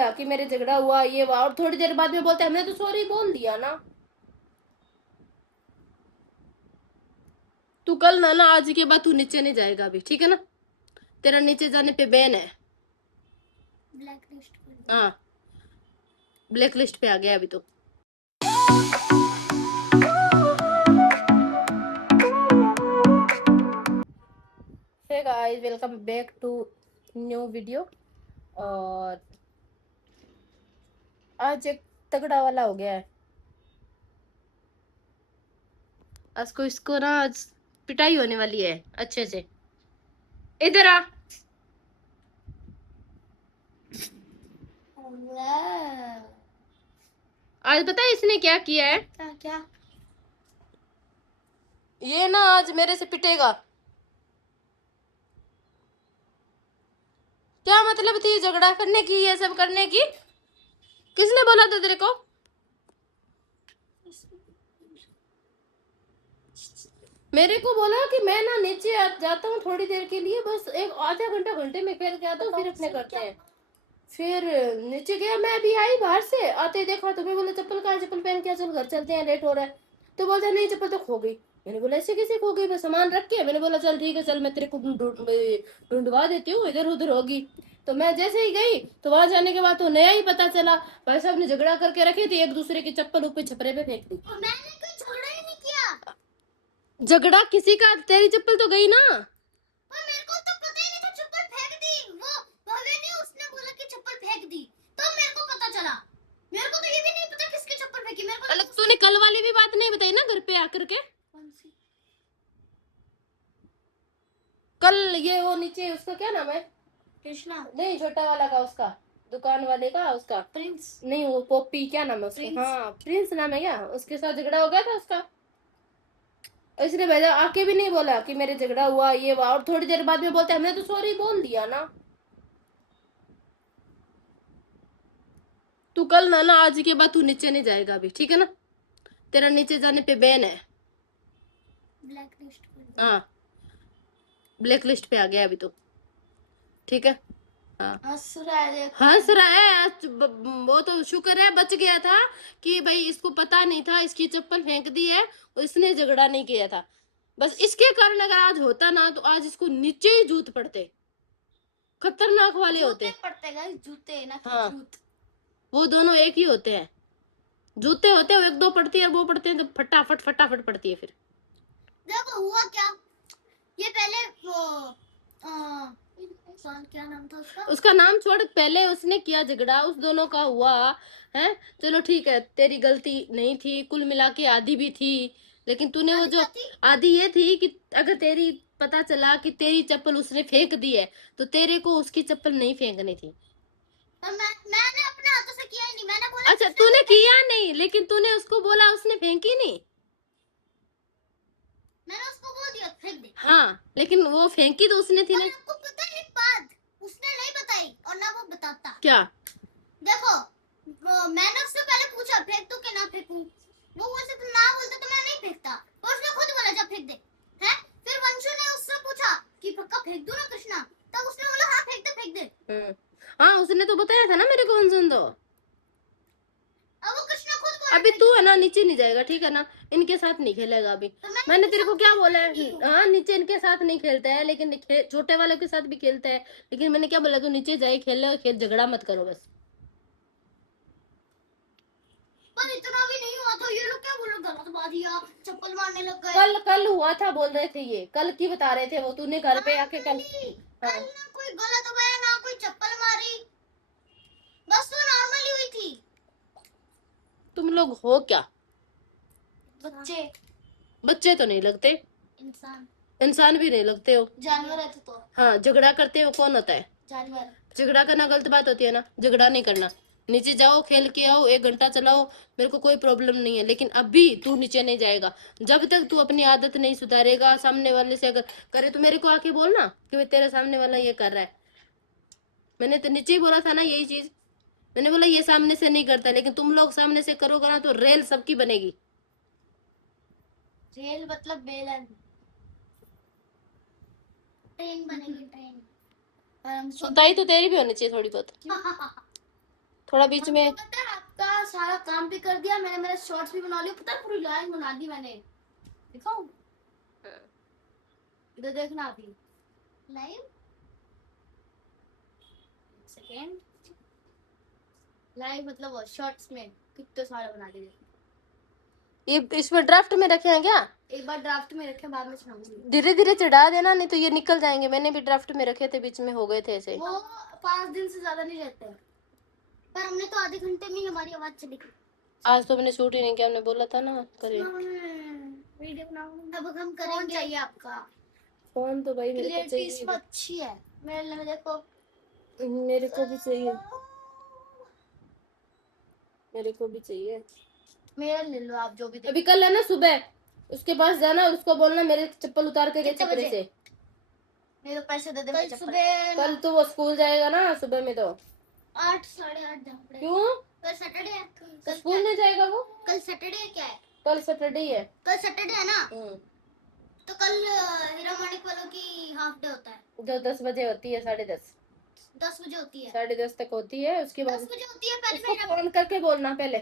बोला कि मेरे झगड़ा हुआ ये हुआ, और थोड़ी देर बाद में बोलते हमने तो सॉरी बोल दिया ना। तू कल ना आज के बाद तू नीचे नहीं जाएगा अभी, ठीक है ना? तेरा नीचे जाने पे बैन है। ब्लैक लिस्ट हाँ, ब्लैक लिस्ट पे आ गया अभी तो। Hey guys, welcome back to new video. और आज एक तगड़ा वाला हो गया है। आज को इसको ना आज पिटाई होने वाली है अच्छे से। इधर आ। आज पता है इसने क्या किया है? क्या क्या? ये ना आज मेरे से पिटेगा। क्या मतलब थी झगड़ा करने की, ये सब करने की? किसने बोला था तेरे को? मेरे को बोला कि मैं ना नीचे जाता हूँ थोड़ी देर के लिए, बस एक आधा घंटा घंटे में खेल के आता हूँ, फिर अपने करते हैं। फिर नीचे गया, मैं अभी आई बाहर से, आते देखा तो मैं बोला चप्पल कहाँ, चप्पल पहन के चल घर चलते हैं, लेट हो रहा है। तो बोलता नहीं चप्पल तो खो गई। मैंने बोला ऐसे कैसे खो गई, मैं सामान रख के। मैंने बोला चल ठीक है, चल मैं तेरे को ढूंढवा देती हूँ, इधर उधर होगी। तो मैं जैसे ही गई तो वहां जाने के बाद तो नया ही पता चला, भाई साहब ने झगड़ा करके रखी थी, एक दूसरे की चप्पल ऊपर छपरे पे फेंक दी। मैंने कोई झगड़ा ही नहीं किया। झगड़ा किसी का, तेरी चप्पल तो गई ना। पर मेरे को तो पता ही नहीं था, चप्पल फेंक दी। वो भव्य ने उसने बोला कि चप्पल फेंक दी, तो मेरे को पता चला। मेरे को तो ये भी नहीं पता किसकी चप्पल फेंकी। मेरे को अलग तूने कल वाली भी बात नहीं बताई ना घर पे आकर के? कौन सी? कल ये वो नीचे उसका क्या नाम है? कृष्णा नहीं, छोटा वाला का, उसका दुकान वाले का, उसका प्रिंस नहीं, वो पॉपी क्या नाम है उसका? प्रिंस। हाँ प्रिंस नाम है क्या? उसके साथ झगड़ा हो गया था उसका। इसने भेजा, आके भी नहीं बोला कि मेरे झगड़ा हुआ ये हुआ, और थोड़ी देर बाद में बोलते हमने तो सॉरी बोल दिया ना। तू कल ना आज के बाद तू नीचे नहीं जाएगा अभी, ठीक है ना? तेरा नीचे जाने पे बैन है। ब्लैक लिस्ट हाँ, ब्लैक लिस्ट पे आ गया अभी तो, ठीक है? हाँ, हंस रहा है। हंस रहा है आज वो तो शुक्र है बच गया था कि भाई इसको पता नहीं था, इसकी चप्पल फेंक दी है और इसने झगड़ा नहीं किया था। बस इसके कारण अगर आज होता ना तो आज इसको नीचे ही जूत पड़ते, खतरनाक वाले होते। पड़ते गाइस, जूते ना कि हाँ, जूत। वो दोनों एक ही होते हैं। जूते होते हैं, एक दो पड़ती है, वो पड़ते हैं तो फटाफट फटाफट पड़ती है। फिर देखो हुआ क्या, ये पहले वो क्या नाम था उसका? उसका नाम छोड़, पहले उसने किया झगड़ा, उस दोनों का हुआ है। चलो ठीक है, तेरी गलती नहीं थी, कुल मिला के आधी भी थी, लेकिन तूने वो जो आधी ये थी कि अगर तेरी पता चला कि तेरी चप्पल उसने फेंक दी है तो तेरे को उसकी चप्पल नहीं फेंकनी थी। मैंने अपने हाथों से किया ही नहीं। मैंने बोला अच्छा, तूने किया नहीं, लेकिन तूने उसको बोला, उसने फेंकी नहीं। मैंने उसको बोल दिया फेंक दे। हाँ, लेकिन वो फेंकी तो उसने थी ना। आपको पता है एक बात, उसने नहीं बताई और ना वो बताता। क्या? देखो मैंने उससे पहले पूछा फेंक दूं कि ना फेंकूं। वो बोलते तो ना बोलते तो मैं नहीं फेंकता, और उसने खुद बोला जा फेंक दे। हैं? फिर वंशु ने उससे पूछा कि पक्का फेंक दूं ना कृष्णा, तब उसने बोला हाँ फेंक दे फेंक दे। हाँ, उसने तो बताया था ना मेरे को, सुन दो। अब वो कृष्णा खुद बोला अभी तू है ना नीचे नहीं जाएगा, ठीक है ना? इनके साथ नहीं खेलेगा अभी। तो मैंने तेरे को क्या बोला है? हाँ, नीचे इनके साथ नहीं खेलता है, लेकिन छोटे वालों के साथ भी खेलता है। लेकिन मैंने क्या बोला, तू नीचे जाए खेल, खेल झगड़ा मत करो बस। पर इतना भी नहीं हुआ था, ये लोग क्या बोल रहे, गलत बात किया, चप्पल मारने लग गए। कल कल हुआ था बोल रहे थे, ये कल की बता रहे थे वो, तूने घर पे आके कल। हाँ, ना कोई गलत हुआ ना कोई चप्पल मारी, बस तो नॉर्मली हुई थी। तुम लोग हो क्या? बच्चे। बच्चे तो नहीं लगते, इंसान। इंसान भी नहीं लगते हो। जानवर है तो। हाँ, झगड़ा करते हो कौन होता है? जानवर। झगड़ा करना गलत बात होती है ना? झगड़ा नहीं करना, नीचे जाओ खेल के आओ, एक घंटा चलाओ, मेरे को कोई प्रॉब्लम नहीं है। लेकिन अभी तू नीचे नहीं जाएगा जब तक तू अपनी आदत नहीं सुधारेगा। सामने वाले से अगर करे तो मेरे को आके बोलना कि भाई तेरे सामने वाला ये कर रहा है। मैंने तो नीचे ही बोला था ना यही चीज। मैंने बोला ये सामने से नहीं करता, लेकिन तुम लोग सामने से करोगे ना तो रेल सबकी बनेगी। रेल मतलब बेलन, ट्रेन बनेगी ट्रेन। सुताई तो तेरी भी होनी चाहिए थोड़ी बहुत। थोड़ा बीच में। आपको पता है आपका सारा काम भी कर दिया मैंने, मेरा शॉर्ट्स भी बना लिया, पता है पूरी लाइन बना दी मैंने, दिखाऊं? इधर देखना अभी लाइव, सेकेंड लाइव मतलब शॉर्ट्स में कितने सारे बना दिए। ये इसमें ड्राफ्ट में रखे हैं क्या? एक बार ड्राफ्ट में रखे, बाद में चढ़ाऊंगी। धीरे धीरे चढ़ा देना, नहीं तो ये निकल जाएंगे। मैंने भी ड्राफ्ट में रखे थे, बीच में हो गए थे ऐसे। वो 5 दिन से ज्यादा नहीं रहते हैं, पर हमने तो आधे घंटे में ही हमारी आवाज चली गई। आज तो मैंने शूट ही नहीं किया, हमने बोला था ना करें। वीडियो बनाऊंगी। अब हम करेंगे। कौन चाहिए आपका? फोन तो भाई मेरे को क्लियरिटी चाहिए, इसमें अच्छी है, मेरे लिए देखो। मेरे को भी चाहिए, मेरे को भी चाहिए। मेरा ले लो आप जो भी अभी कल है ना सुबह, उसके पास जाना और उसको बोलना मेरे चप्पल उतार के कितने छतरी बजे? से। मेरे पैसे दे दे। कल सुबह कल तो वो स्कूल जाएगा ना सुबह में, तो 8 साढ़े 8 जाना पड़ेगा। क्यों? कल सैटरडे है। तो स्कूल नहीं जाएगा वो? कल सैटरडे क्या है? कल सैटरडे है। कल सैटरडे है ना, तो कल हीरा माणिक वालों की हाफ डे होता है, जो 10 बजे होती है, 10:30। 10 बजे होती है, 10:30 तक होती है। उसके बाद 10 बजे होती है। पहले उसको मेरा फोन करके बोलना, पहले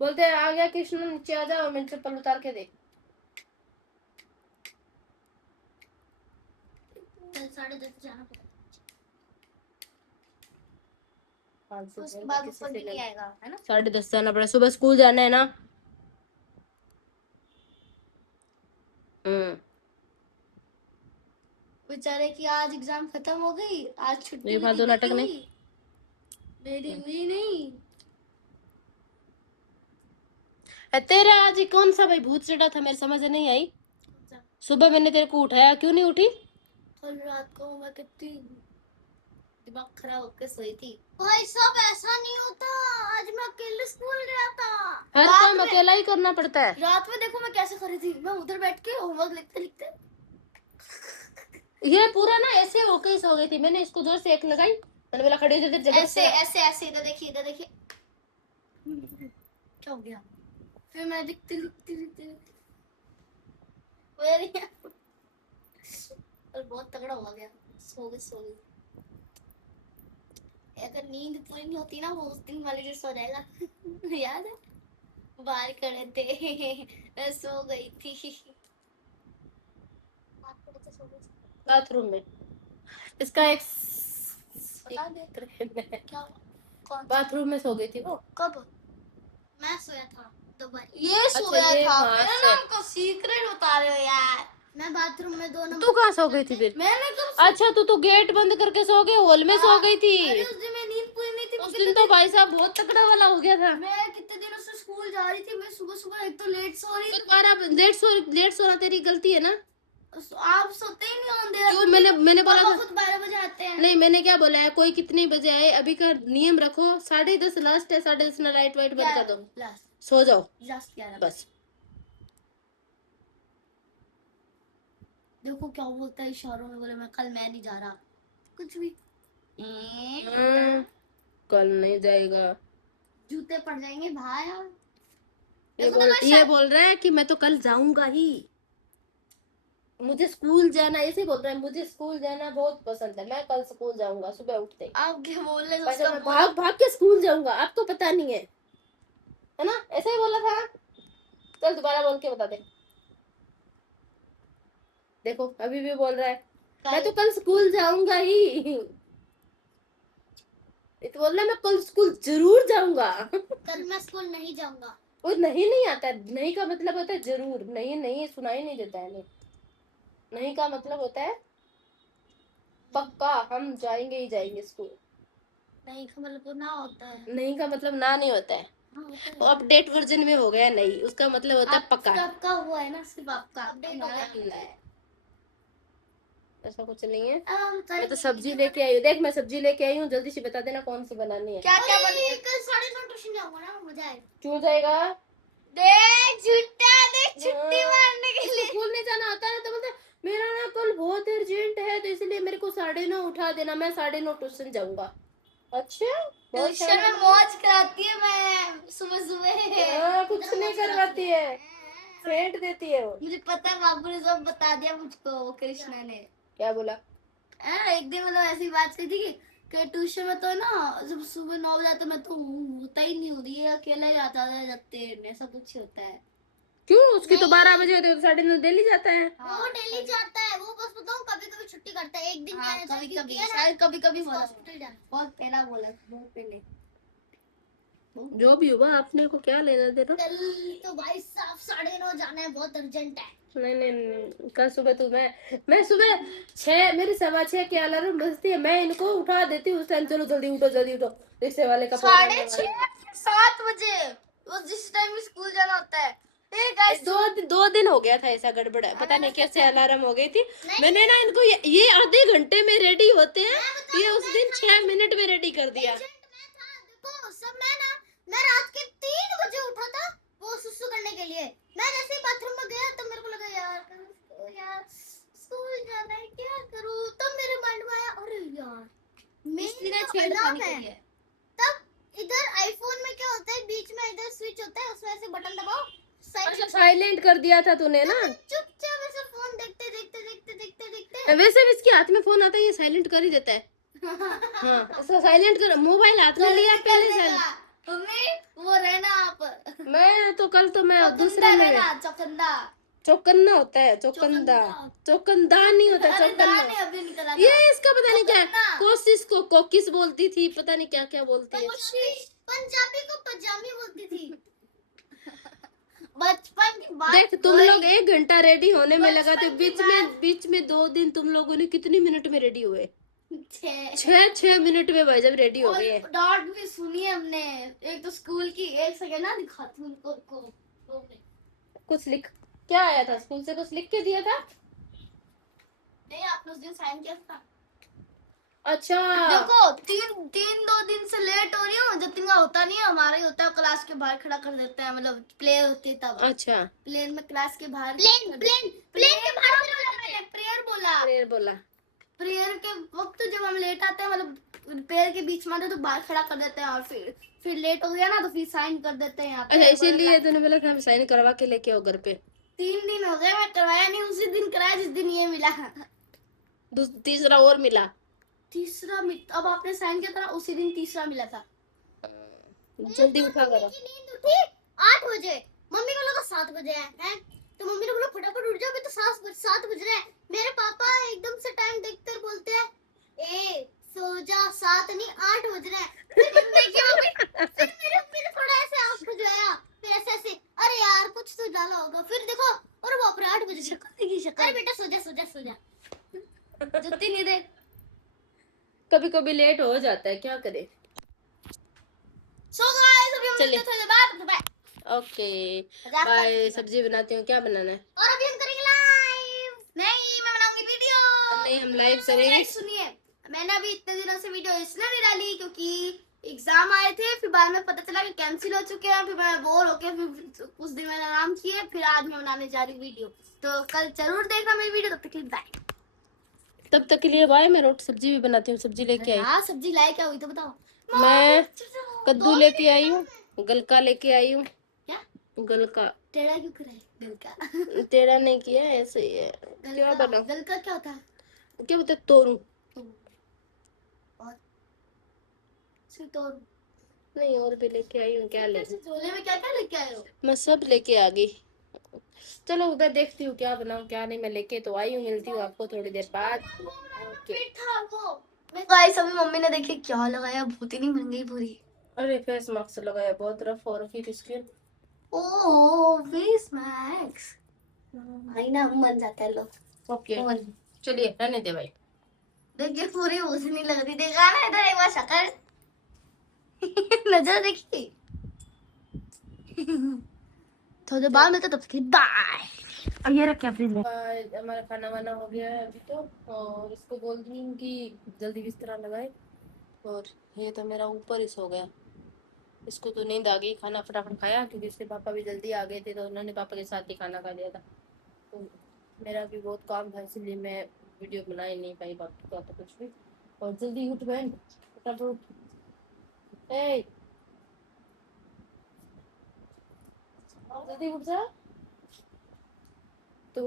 बोलते हैं आ गया कृष्ण, नीचे आ जाओ, मेरे चप्पल उतार के दे। कल 10:30 जाना पड़ेगा, 5 से उसके बाद ऊपर भी नहीं आएगा, है ना? 10:30 जाना पड़ा, सुबह स्कूल जाना है ना। बेचारे की आज एग्जाम खत्म हो गई, आज छुट्टी ये फालतू नाटक नहीं। मेरी हुई नहीं। तेरा आज कौन सा भाई भूत चढ़ा था, मेरे समझ नहीं आई। सुबह मैंने तेरे को उठाया, क्यों नहीं उठी? कल रात को मैं कितनी दिमाग खराब होकर सोई थी। भाई सब ऐसा नहीं होता, आज मैं अकेले स्कूल गया था। हर काम अकेला ही करना पड़ता है। रात में देखो मैं कैसे कर रही थी, मैं उधर बैठ के होमवर्क लिखते लिखते। ये पूरा ना ऐसे होके ही सो गई थी। मैंने इसको जोर से एक लगाई, मैंने बोला खड़ी हो जा, जगह ऐसे ऐसे ऐसे, इधर देखिए इधर देखिए। क्या हो गया? फिर मैं लिखती लिखती लिखती और बहुत तगड़ा हो गया, सो गई। अगर नींद पूरी नहीं होती ना, वो उस दिन वाले जो सो जाएगा। याद है बाहर खड़े थे, मैं सो गई थी बाथरूम में। इसका एक बता दे क्या? कौन? बाथरूम में सो गई थी वो। कब? मैं सोया था 2 बार। ये सोया ये था, हाँ, मेरा नाम को सीक्रेट बता रहे हो यार। मैं बाथरूम में 2 नंबर। तू कहाँ सो गई थी फिर? मैंने कब? अच्छा तू तो गेट बंद करके सो गई, हॉल में सो गई थी। अरे उस दिन मैं नींद पूरी नहीं थी। उस दिन तो भाई साहब बहुत तगड़ा वाला हो गया था। मैं कितने दिनों से स्कूल जा रही थी, मैं सुबह सुबह एक तो लेट सो रही। तुम्हारा लेट सोना तेरी गलती है ना। आप सोते ही नहीं हो अंधेरा। जो मैंने बोला था, खुद 12 बजे आते हैं। नहीं मैंने क्या बोला है, कोई कितने बजे आए अभी का नियम रखो, 10:30 लास्ट है, 10:30 ना लाइट वाइट बंद कर दो, सो जाओ बस। देखो क्या बोलता है इशारों में, बोले मैं कल मैं नहीं जा रहा कुछ भी। कल नहीं जाएगा, जूते पड़ जाएंगे भाई। ये बोल रहा है कि मैं तो कल जाऊंगा ही, मुझे स्कूल जाना, ऐसे बोल रहा है, मुझे स्कूल जाना बहुत पसंद है, मैं कल स्कूल जाऊंगा सुबह उठते। आप क्या बोल रहे मैं भाग भाग के स्कूल जाऊंगा, आपको पता नहीं है ना, ऐसा ही बोला था। चल दोबारा बोल के बता दे। देखो अभी भी बोल रहा है मैं तो कल स्कूल जाऊंगा ही। तो बोल रहा है मैं कल स्कूल जरूर जाऊंगा। कल मैं स्कूल नहीं जाऊंगा। वो नहीं आता है, नहीं का मतलब होता है जरूर, नहीं सुनाई नहीं देता है। नहीं का मतलब होता है पक्का, हम जाएंगे ही जाएंगे स्कूल। नहीं का मतलब ना होता है, नहीं का मतलब ना नहीं होता है, वो अपडेट वर्जन में हो गया नहीं, उसका मतलब होता है पक्का। आपका हुआ है ना, सिर्फ आपका अपडेट हो गया। ऐसा कुछ नहीं है। मैं तो सब्जी लेके आई हूँ, देख मैं सब्जी लेके आई हूँ, जल्दी से बता देना कौन सी बनानी है। क्या क्या बनानी? कल 9:30 ट्यूशन जाऊंगा ना, मजा आएगा। क्यों जाएगा? देख झूठा, देख छुट्टी मारने के लिए। स्कूल नहीं जाना होता है तो बोलते मेरा ना कल बहुत अर्जेंट है, तो इसलिए मेरे को 9:30 उठा देना, मैं 9:30 ट्यूशन जाऊंगा। अच्छा ट्यूशन में मौज कराती है मैं सुबह सुबह। कुछ नहीं करवाती है, फेंट देती है वो। मुझे पता है, बाबू ने सब बता दिया मुझको, कृष्णा ने। क्या बोला? एक दिन मतलब ऐसी बात कही थी कि कि ट्यूशन में तो ना जब सुबह 9 बजे आते मैं तो होता ही नहीं, हो रही है अकेला ही आता है जाते हैं, ऐसा कुछ होता है। क्यों? उसकी तो नहीं। 12 बजे होती है, तो 9:30 डेली जाता है। हाँ, वो डेली जाता है, वो बस बताऊं कभी कभी छुट्टी करता है, एक दिन कभी कभी शायद कभी कभी हॉस्पिटल जाना, बहुत पहला बोला, बहुत पहले। जो भी हुआ, अपने को क्या लेना देना। कल तो भाई साहब 9:30 जाना है, बहुत अर्जेंट है। नहीं नहीं नहीं, कल सुबह तो मैं सुबह 6, मेरी 6:15 की अलार्म बजती है, मैं इनको उठा देती हूँ उस टाइम। चलो जल्दी उठो जल्दी उठो, रिक्शे वाले का फोन आने वाला है। 6:30 7 बजे वो जिस टाइम स्कूल जाना होता है। ए गाइस, दो दिन हो गया था ऐसा गड़बड़ है, पता नहीं कैसे अलार्म हो गई थी। मैंने ना इनको ये आधे घंटे में रेडी होते हैं, ये उस दिन 6 मिनट में रेडी कर दिया। देखो सब मैं रात के 3 बजे उठा था वो सुसु करने के लिए। मैं जैसे ही बाथरूम में गया तो मेरे को लगा यार स्कूल जाना है, क्या करूं। तब मेरे माइंड में आया अरे यार मेरी अलार्म है। तब इधर आईफोन में क्या होता है, बीच में इधर स्विच होता है, उसमें से बटन दबाओ, अच्छा, साइलेंट कर दिया था तूने ना। चुपचाप ऐसे फोन देखते। वैसे भी इसके हाथ में फोन आता है, ये साइलेंट कर ही देता है। हाँ, इसको साइलेंट कर, मोबाइल हाथ में लिया पहले साइलेंट। मम्मी वो रहना आप, मैं तो कल तो मैं दूसरे में चौकंदा चौकन्ना होता है, चौकंदा। चौकंदा नहीं होता, अरे चौकन्ना। दाने अभी निकला था। ये इसका पता नहीं क्या है। चौकन्ना। कोशिश को कोकिस बोलती थी, पता नहीं क्या क्या बोलती है। पंजाबी को पजामी बोलती थी। बचपन की बात। देख, तुम लोग 1 घंटा रेडी होने में लगाते हो, बीच में 2 दिन तुम लोगों ने कितनी मिनट में रेडी हुए? 6 मिनट में भाई जब रेडी हो और गए। डांट भी सुनी है हमने, एक तो स्कूल की, एक सेकंड ना दिखाती हूँ उनको। कुछ लिख, क्या आया था स्कूल से? कुछ लिख के दिया था? नहीं, आपने उस दिन साइन किया था। अच्छा, देखो 2 दिन से लेट हो रही हूँ, जतिन का होता नहीं है, हमारा ही होता है, क्लास के बाहर खड़ा कर देते हैं, मतलब प्ले होती है तब। अच्छा, प्लेन में क्लास के बाहर प्लेन के बाहर प्रेयर बोला। प्रेयर के वक्त जब हम लेट आते हैं, मतलब प्रेयर के बीच में आते हैं, तो बाहर खड़ा कर देते हैं, और फिर लेट हो गया ना तो फिर साइन कर देते हैं यहाँ पे। अच्छा, इसीलिए तूने बोला कि हम साइन करवा के लेके आओ घर पे। 3 दिन हो गए मैं करवाया नहीं, उसी दिन कराया जिस दिन ये मिला। तीसरा और मिला। अब आपने साइन किया था ना, उसी दिन तीसरा मिला था। जल्दी उठा करो। नींद उठी 8 बजे, मम्मी को लगा 7 बजे हैं, तो मम्मी ने बोला फटाफट उठ जाओ, अभी तो 7 बज रहे हैं। मेरे पापा एकदम से टाइम देखकर बोलते हैं ए सो जा, 7 नहीं 8 बज रहे हैं। फिर मेरी मम्मी ने थोड़ा ऐसे आँख खुजवाया, फिर ऐसे अरे यार कुछ तो डाला होगा, फिर देखो अरे बाप रे 8 बज गए। अरे बेटा सो जा जुत्ती नहीं दे। कभी कभी लेट हो जाता है, क्या करे। सो गाइस अभी हम चलिए। मिलते हैं थोड़ी देर बाद। Okay bye. सब्जी बनाती हूँ, क्या बनाना है? और अभी हम करेंगे लाइव। नहीं, मैं बनाऊंगी वीडियो। नहीं, हम लाइव करेंगे। सुनिए, मैंने अभी इतने दिनों से वीडियो इसलिए नहीं डाली क्योंकि एग्जाम आए थे, फिर बाद में पता चला कि कैंसिल हो चुके हैं, फिर मैं बोर होके फिर कुछ दिन मैंने आराम किए, फिर आज मैं बनाने जा रही वीडियो, तो कल जरूर देखना मेरी वीडियो। तब तक के लिए बाय। तब तक के लिए बाय। मैं रोटी सब्जी भी बनाती हूँ, सब्जी लेके आई। हाँ, सब्जी लाए क्या हुई तो बताओ। मैं कद्दू लेके आई हूँ, गलका लेके आई हूँ। क्या गलका? टेढ़ा क्यों कराए? गलका टेढ़ा नहीं किया, ऐसे ही है। क्या बना? गलका क्या होता है? क्या बोलते? तोरू। तोरू नहीं, और भी लेके आई हूँ। क्या ले? झोले में क्या क्या लेके आए हो? मैं सब लेके आ गई। चलो उधर देखती हूँ क्या बनाऊँ क्या नहीं। मैं लेके तो आई हूँ, मिलती हूँ आपको थोड़ी देर बाद। ओके। गाइस अभी मम्मी ने देखिए क्या लगाया, भूतिनी बन गई पूरी। अरे फेस मास्क लगाया, बहुत रफ हो रखी थी स्किन। ओह फेस मास्क, भाई ना मन जाता है लोग। ओके चलिए, रहने दे भाई। देखिए पूरी भूतिनी लग रही, देखा ना इधर एक बार शक्ल। नजर देखी। थोड़ी बाद में तो तब तक बाय। अब ये रख क्या फ्रिज में। हमारा खाना वाना हो गया है अभी तो, और इसको बोल दूँ कि जल्दी बिस्तर लगाए। और ये तो मेरा ऊपर ही सो गया, इसको तो नींद आ गई। खाना फटाफट खाया क्योंकि इसके पापा भी जल्दी आ गए थे, तो उन्होंने पापा के साथ ही खाना खा लिया था। तो मेरा भी बहुत काम था, इसलिए मैं वीडियो बना ही नहीं पाई, बाकी का तो कुछ भी। और जल्दी उठ बहन, फटाफट। जल्दी उठ जा। तो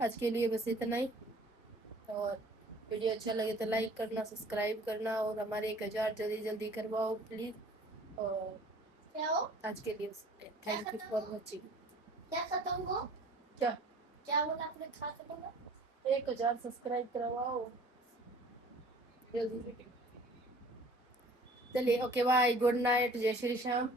आज के लिए बस इतना ही, और वीडियो अच्छा लगे तो लाइक करना, सब्सक्राइब करना और हमारे 1000 जल्दी जल्दी करवाओ प्लीज। और क्या हो आज के लिए थैंक यू फॉर वॉचिंग। क्या खत्म हो क्या क्या बोला आपने खा खत्म 1000 सब्सक्राइब करवाओ जल्दी। चलिए ओके बाय, गुड नाइट, जय श्री श्याम।